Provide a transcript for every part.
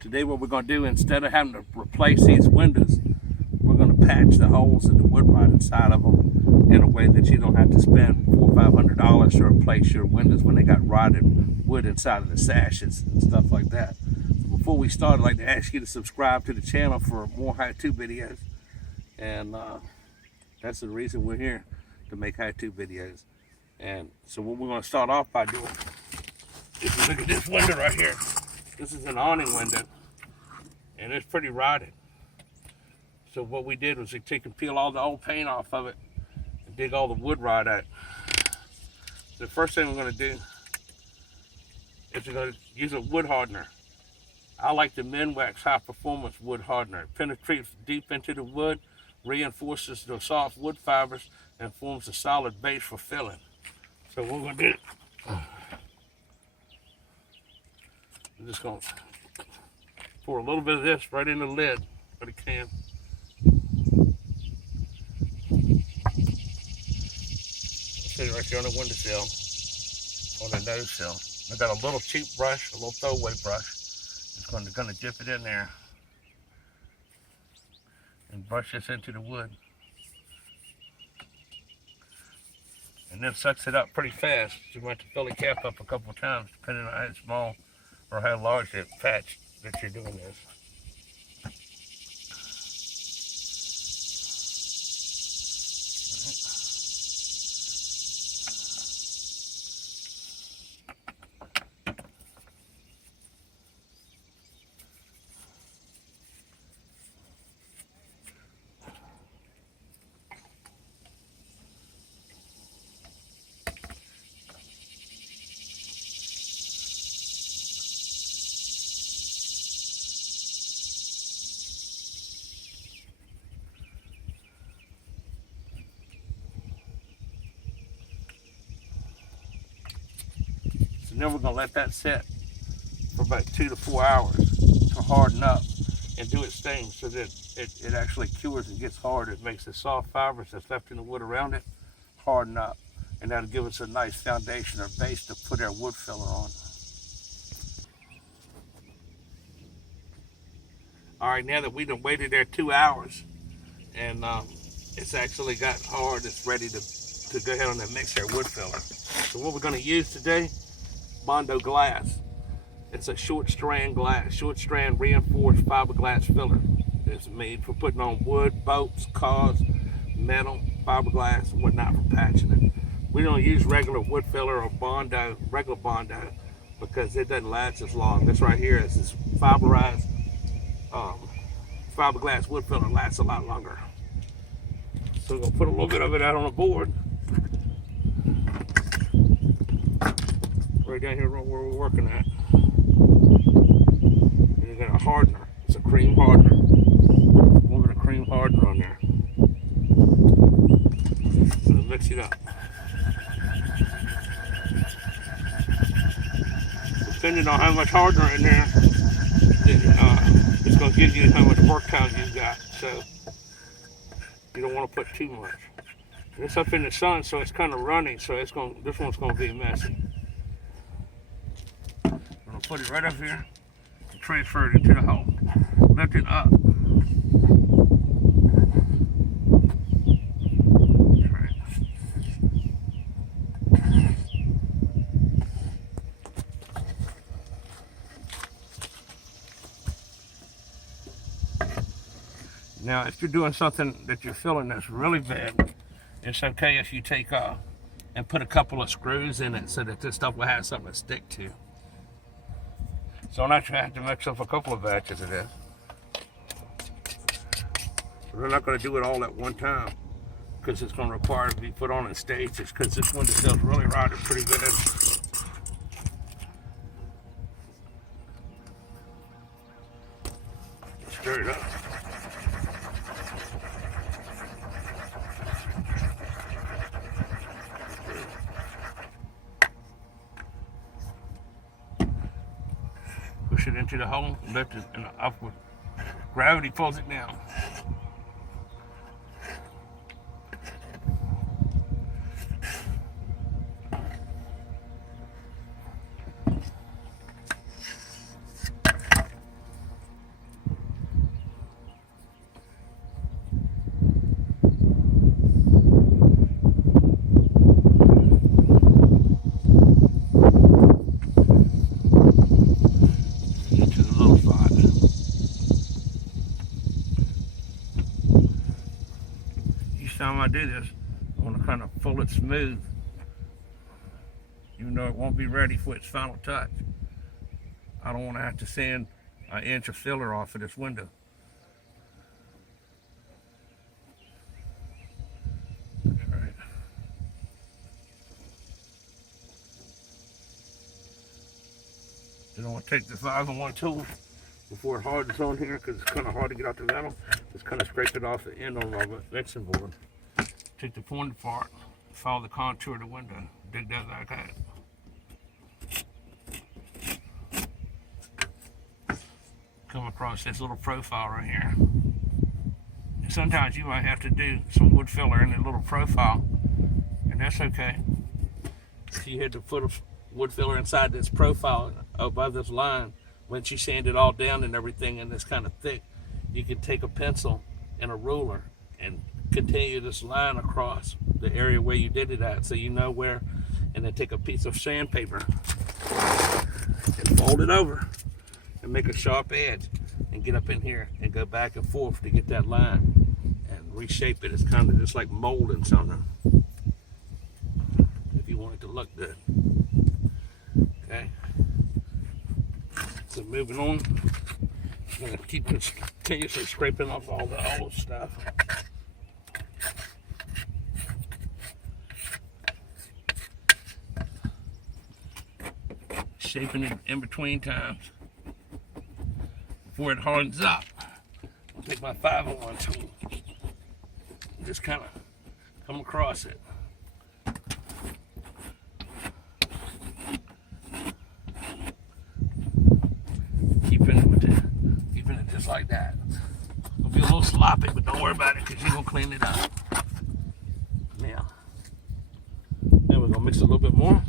Today what we're going to do, instead of having to replace these windows, we're going to patch the holes in the wood rod inside of them in a way that you don't have to spend $400 or $500 to replace your windows when they got rotted wood inside of the sashes and stuff like that. So before we start, I'd like to ask you to subscribe to the channel for more how-to videos. And that's the reason we're here, to make how-to videos. And so what we're going to start off by doing, if you look at this window right here, this is an awning window, and it's pretty rotted. So what we did was we take and peel all the old paint off of it and dig all the wood rot out. The first thing we're going to do is we're going to use a wood hardener. I like the Minwax High Performance Wood Hardener. It penetrates deep into the wood, reinforces the soft wood fibers, and forms a solid base for filling. So what we're going to do, I'm just going to pour a little bit of this right in the lid of the can. Sit it right there on the windowsill, on the nose sill. I got a little cheap brush, a little throwaway brush. Just going to dip it in there and brush this into the wood. And then sucks it up pretty fast. You might have to fill the cap up a couple of times, depending on how small or how large the patch that you're doing this. Then we're going to let that set for about 2 to 4 hours to harden up and do its thing, so that it actually cures and gets hard. It makes the soft fibers that's left in the wood around it harden up, and that'll give us a nice foundation or base to put our wood filler on. All right, now that we've waited there 2 hours and it's actually got hard, it's ready to go ahead on and mix our wood filler. So what we're going to use today, Bondo glass. It's a short strand glass, short strand reinforced fiberglass filler. It's made for putting on wood, boats, cars, metal, fiberglass, and whatnot for patching it. We don't use regular wood filler or Bondo, regular Bondo, because it doesn't last as long. This right here is this fiberglass wood filler, lasts a lot longer. So we're gonna put a little bit of it out on the board. Right down here where we're working at. And you got a hardener. It's a cream hardener. A little bit of cream hardener on there. So mix it up. Depending on how much hardener in there, it's going to give you how much work time you've got. So you don't want to put too much. It's up in the sun, so it's kind of runny. So this one's going to be messy. Put it right up here and transfer it into the hole. Lift it up. Right. Now, if you're doing something that you're filling that's really bad, it's okay if you take and put a couple of screws in it so that this stuff will have something to stick to. So I'm actually have to mix up a couple of batches of this. So we're not going to do it all at one time, because it's going to require to be put on in stages, because this windowsill's really rotted pretty good. Stir it up. Push it into the hole, lift it in the upward. Gravity pulls it down. time I do this, I want to kind of pull it smooth, even though it won't be ready for its final touch. I don't want to have to sand an inch of filler off of this window. That's right. Then I want to take the 5-in-1 tool before it hardens on here, because it's kind of hard to get out the metal. Just kind of scrape it off the end on our mixing board. Take the pointed part, follow the contour of the window, dig that like that. Come across this little profile right here. And sometimes you might have to do some wood filler in the little profile, and that's okay. If you had to put a wood filler inside this profile above this line, once you sand it all down and everything and it's kind of thick, you can take a pencil and a ruler and continue this line across the area where you did it at, so you know where, and then take a piece of sandpaper and fold it over and make a sharp edge and get up in here and go back and forth to get that line and reshape it. It's kind of just like molding something if you want it to look good. Okay, so moving on, I'm going to keep continuously scraping off all the old stuff. Shaping it in between times before it hardens up. I'll take my 5-in-1 tool and just kind of come across it. Keeping it just like that. It'll be a little sloppy, but don't worry about it, because you're gonna clean it up. Now, then we're gonna mix a little bit more.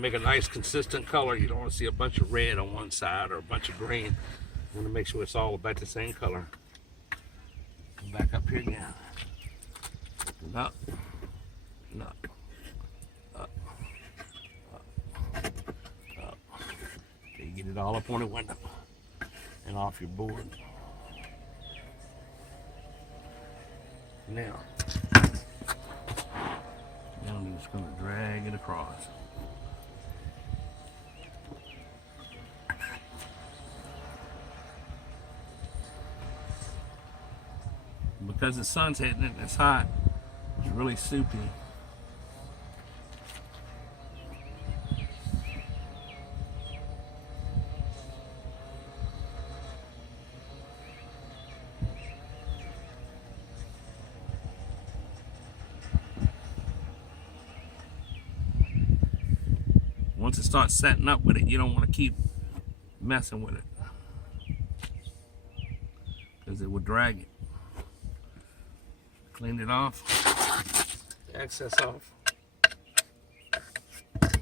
Make a nice consistent color. You don't want to see a bunch of red on one side or a bunch of green. You want to make sure it's all about the same color. Come back up here again. And up, and up, up, up, up. Okay, you get it all up on the window and off your board. Now I'm just going to drag it across. Because the sun's hitting it and it's hot, it's really soupy. Once it starts setting up with it, you don't want to keep messing with it, because it will drag it. Clean it off, excess off. Get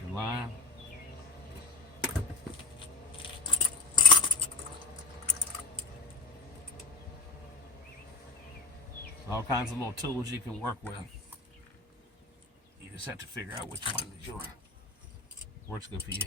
your line. All kinds of little tools you can work with. You just have to figure out which one is your works good for you.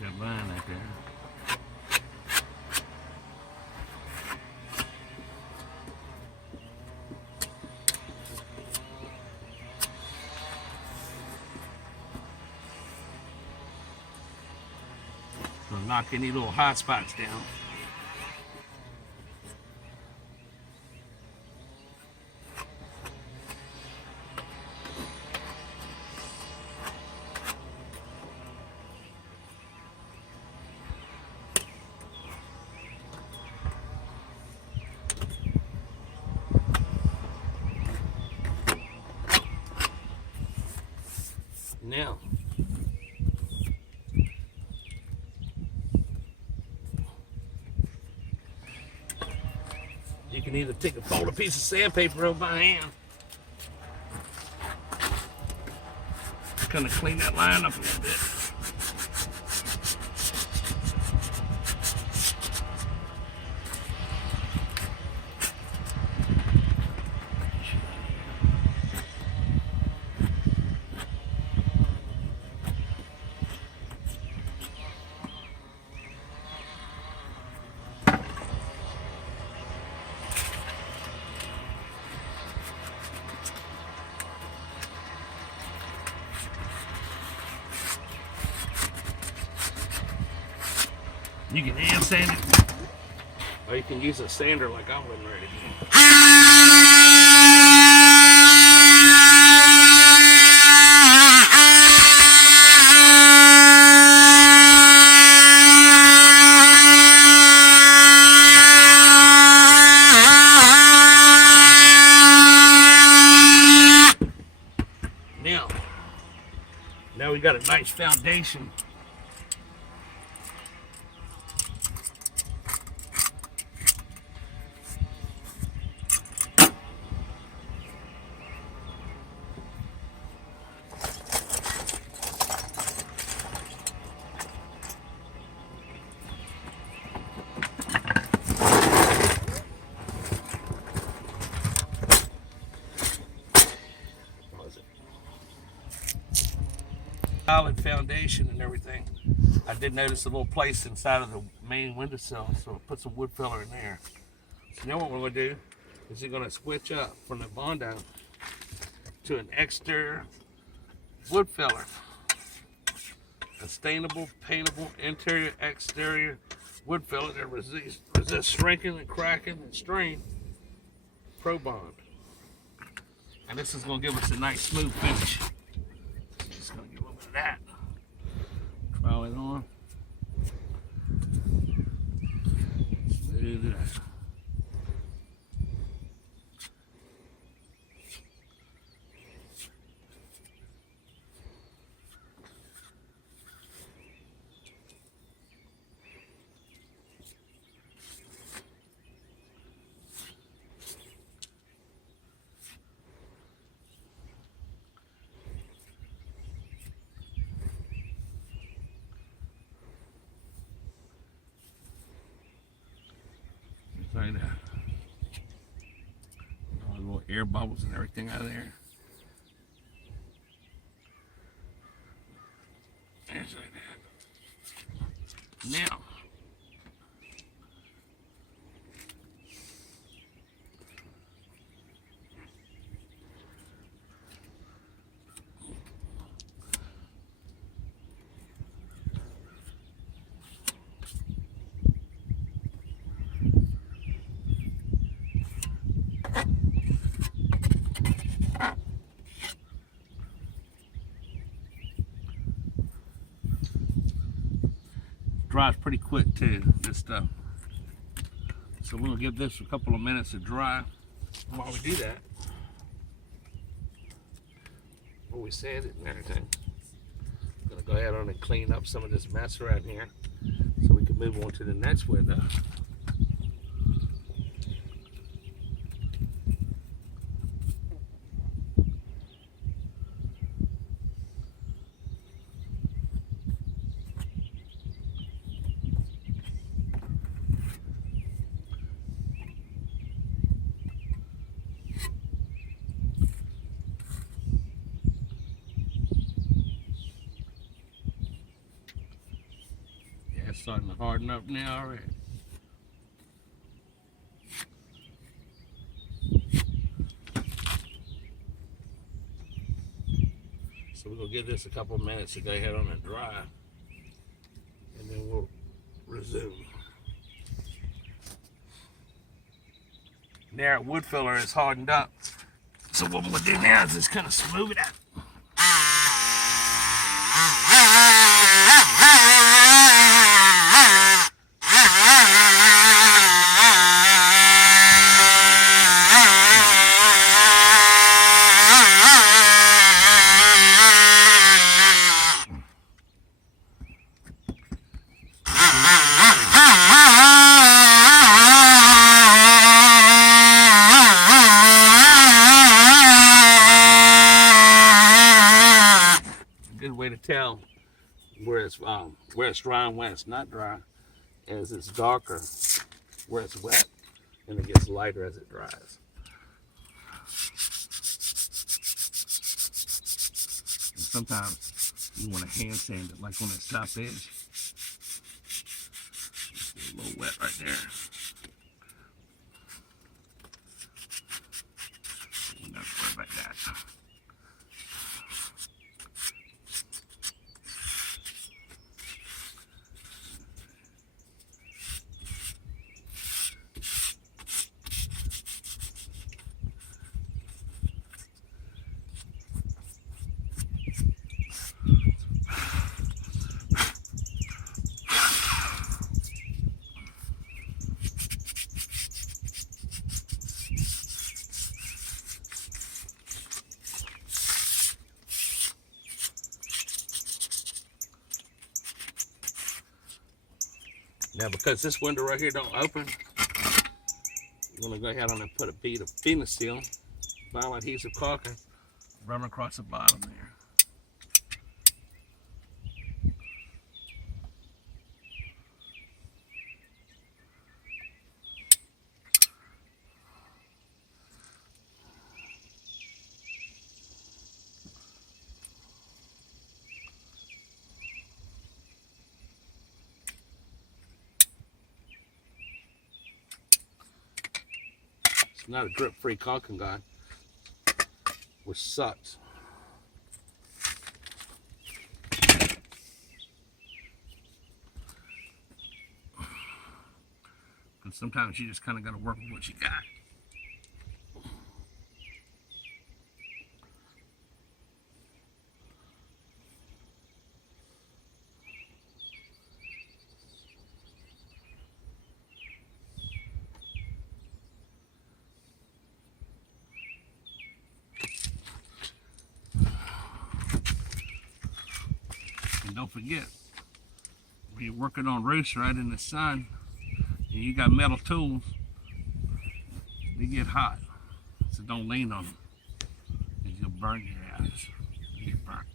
That line right there. Gonna knock any little hot spots down. Now, you can either fold a piece of sandpaper over by hand, kind of clean that line up a little bit. You can hand sand it, or you can use a sander like I'm getting ready to do. Now we got a nice foundation. Solid foundation and everything. I did notice a little place inside of the main windowsill, so I'll put some wood filler in there. So now what we're going to do is we're going to switch up from the Bondi to an exterior wood filler. A stainable, paintable, interior, exterior wood filler that resists shrinking and cracking and strain. Pro Bond. And this is going to give us a nice smooth finish. Just going to get a little bit of that. Trowel it on. Smooth it out. Like that. All the little air bubbles and everything out of there. Just like that. Now, dries pretty quick too, this stuff. So we're gonna give this a couple of minutes to dry. While we do that, while we sand it and everything, I'm gonna go ahead on and clean up some of this mess around here so we can move on to the next window. It's starting to harden up now already. So we're gonna give this a couple of minutes to go ahead on and dry, and then we'll Now our wood filler is hardened up. So what I'm going to do now is just kind of smooth it out. Good way to tell where it's dry and when it's not dry, as it's darker where it's wet, and it gets lighter as it dries. And sometimes you want to hand sand it, like on that top edge. It's a little wet right there. Don't worry about that. Now, because this window right here don't open, I'm going to go ahead and put a bead of stainless steel, vinyl adhesive caulking, run across the bottom there. It's not a drip-free caulking gun, which sucks. But sometimes you just kind of got to work with what you got. And don't forget, when you're working on roofs right in the sun, and you got metal tools, they get hot. So don't lean on them, because you'll burn your eyes. You'll get burnt.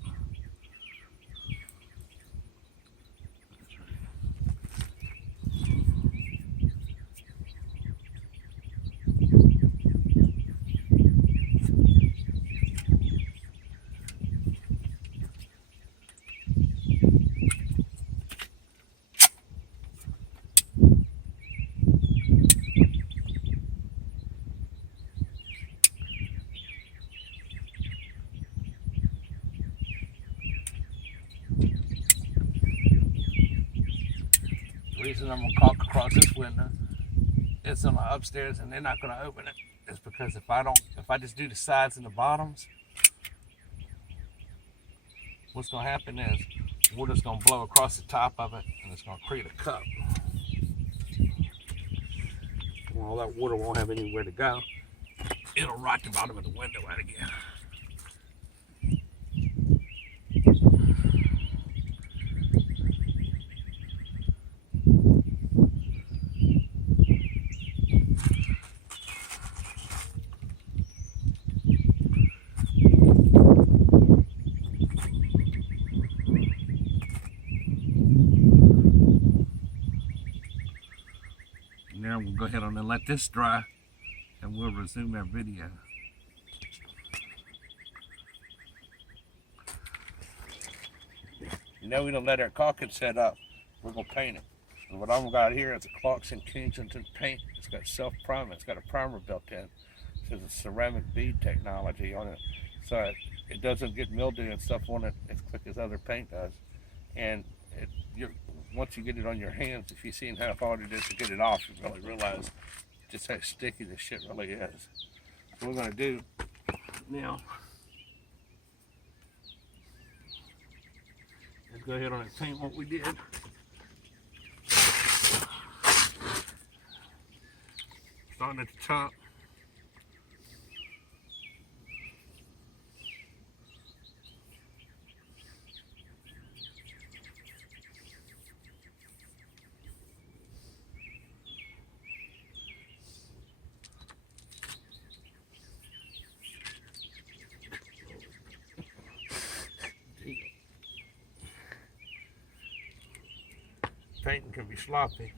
That's right. The reason I'm going to caulk across this window, it's on the upstairs and they're not going to open it, is because if I just do the sides and the bottoms, what's going to happen is water's going to blow across the top of it and it's going to create a cup. When all that water won't have anywhere to go, it'll rot the bottom of the window out again. Now we'll go ahead and let this dry and we'll resume our video. Now we don't let our caulking set up, we're going to paint it. And what I've got here is a Clarkson Kensington paint. It's got self-primer, it's got a primer built in. It says it's ceramic bead technology on it. So it doesn't get mildew and stuff on it as quick as other paint does. And once you get it on your hands, if you've seen how hard it is to get it off, you really realize just how sticky this shit really is. So what we're gonna do now is go ahead on and paint what we did. Starting at the top. Painting can be sloppy.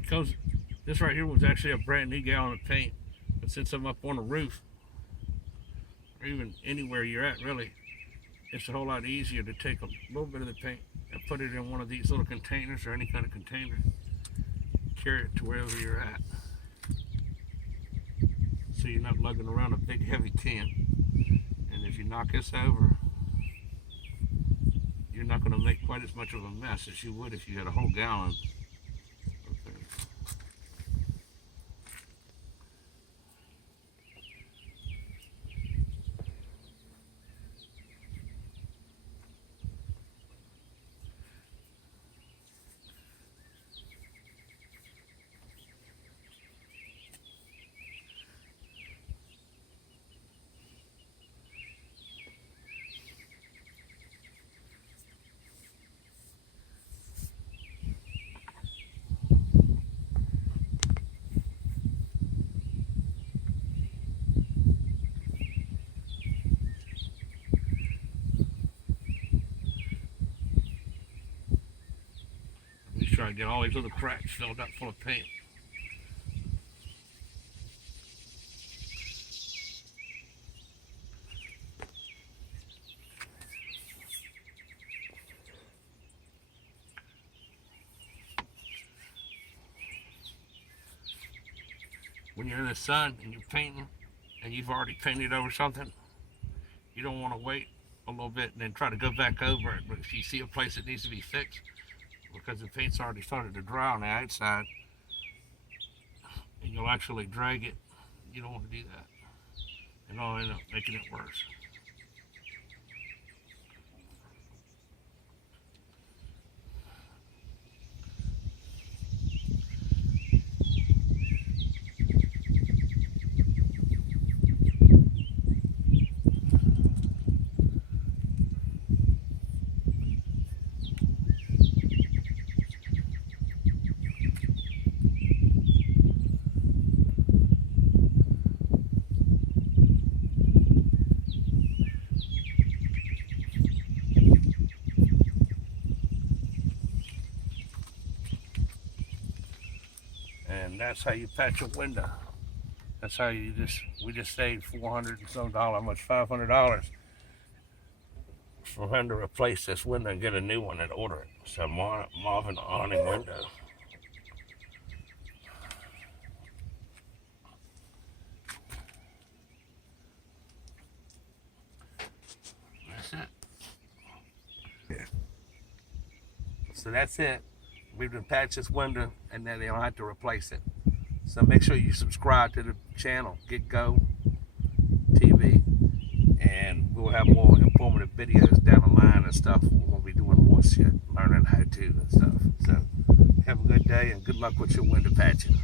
Because this right here was actually a brand new gallon of paint, but since I'm up on the roof, or even anywhere you're at really, it's a whole lot easier to take a little bit of the paint and put it in one of these little containers or any kind of container, carry it to wherever you're at, so you're not lugging around a big heavy can. And if you knock this over, you're not going to make quite as much of a mess as you would if you had a whole gallon. Try to get all these little cracks filled up full of paint. When you're in the sun and you're painting and you've already painted over something, you don't want to wait a little bit and then try to go back over it. But if you see a place that needs to be fixed, because the paint's already started to dry on the outside, and you'll actually drag it, you don't want to do that, and it'll end up making it worse. And that's how you patch a window. That's how we just saved $400 and some dollars, almost $500 for him to replace this window and get a new one and order it. So Marvin awning window. That's it. Yeah. So that's it. We've been patched this window, and then they don't have to replace it. So make sure you subscribe to the channel, Get Go TV, and we'll have more informative videos down the line and stuff. We're gonna be doing more shit, learning how to and stuff. So have a good day and good luck with your window patching.